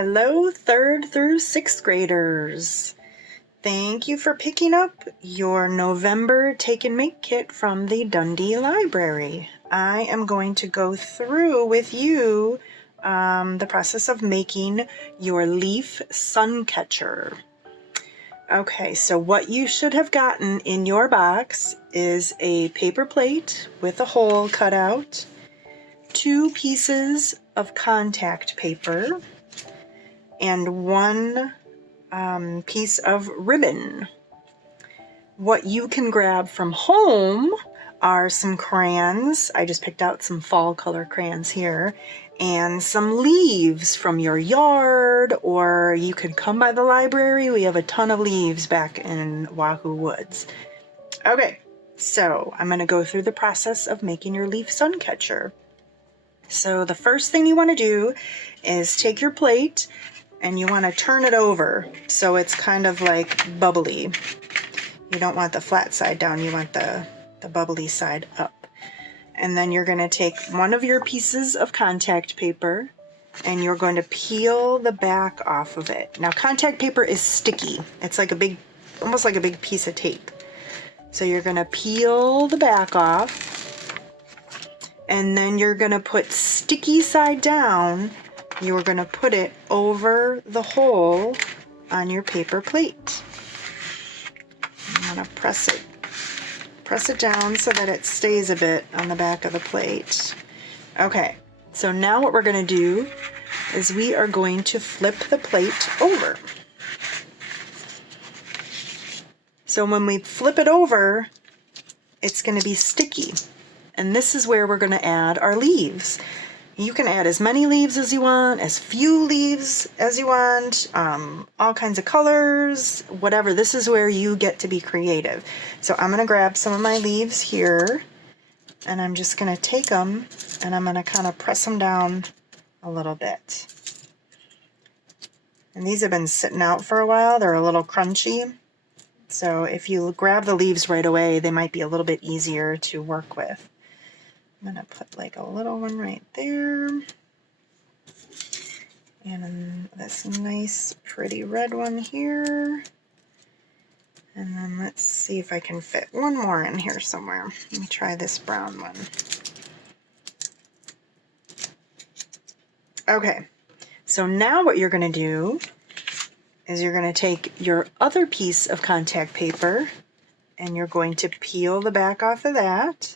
Hello, 3rd through 6th graders. Thank you for picking up your November Take and Make kit from the Dundee Library. I am going to go through with you the process of making your leaf Suncatcher. Okay, so what you should have gotten in your box is a paper plate with a hole cut out, 2 pieces of contact paper, and 1 piece of ribbon. What you can grab from home are some crayons. I just picked out some fall color crayons here, and some leaves from your yard, or you could come by the library. We have a ton of leaves back in Wahoo Woods. Okay, so I'm going to go through the process of making your leaf Suncatcher. So the first thing you want to do is take your plate and you want to turn it over so it's kind of like bubbly. You don't want the flat side down, you want the bubbly side up. And then you're going to take one of your pieces of contact paper and you're going to peel the back off of it. Now, contact paper is sticky. It's like almost like a big piece of tape. So you're going to peel the back off, and then you're going to put sticky side down. You're going to put it over the hole on your paper plate. I'm going to press it down so that it stays a bit on the back of the plate. Okay, so now what we're going to do is we are going to flip the plate over. So when we flip it over, it's going to be sticky. And this is where we're going to add our leaves. You can add as many leaves as you want, as few leaves as you want, all kinds of colors, whatever. This is where you get to be creative. So I'm going to grab some of my leaves here, and I'm just going to take them, and I'm going to kind of press them down a little bit. And these have been sitting out for a while. They're a little crunchy. So if you grab the leaves right away, they might be a little bit easier to work with. I'm going to put like a little one right there, and this nice pretty red one here, and then let's see if I can fit one more in here somewhere. Let me try this brown one. Okay, so now what you're going to do is you're going to take your other piece of contact paper and you're going to peel the back off of that.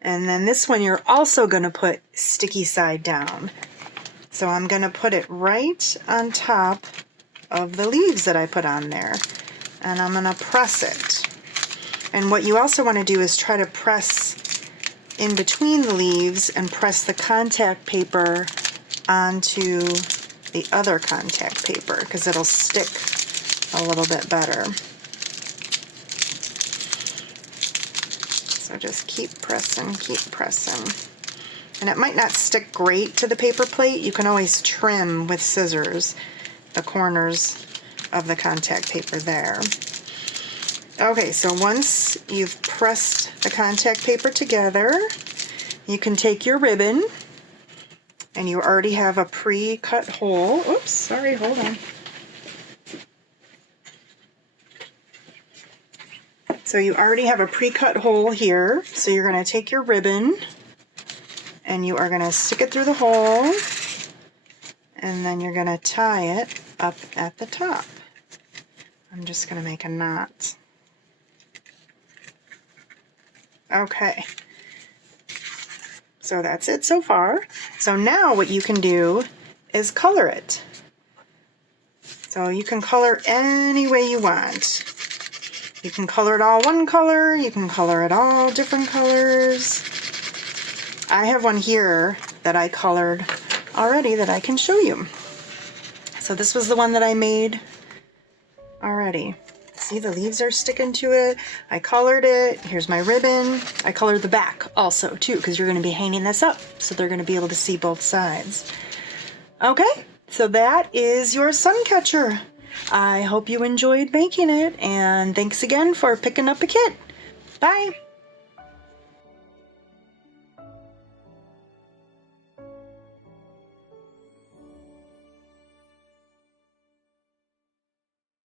And then this one you're also going to put sticky side down. So I'm going to put it right on top of the leaves that I put on there. And I'm going to press it. And what you also want to do is try to press in between the leaves and press the contact paper onto the other contact paper, because it'll stick a little bit better. So just keep pressing, And it might not stick great to the paper plate. You can always trim with scissors the corners of the contact paper there. Okay, so once you've pressed the contact paper together, you can take your ribbon, and you already have a pre-cut hole. Oops, sorry, hold on. So you already have a pre-cut hole here, so you're going to take your ribbon and you are going to stick it through the hole, and then you're going to tie it up at the top. I'm just going to make a knot. Okay, so that's it so far. So now what you can do is color it. So you can color any way you want. You can color it all one color, you can color it all different colors. I have one here that I colored already that I can show you. So this was the one that I made already. See, the leaves are sticking to it. I colored it. Here's my ribbon. I colored the back also too, because you're going to be hanging this up, so they're going to be able to see both sides. Okay, so that is your Suncatcher. I hope you enjoyed making it, and thanks again for picking up a kit. Bye!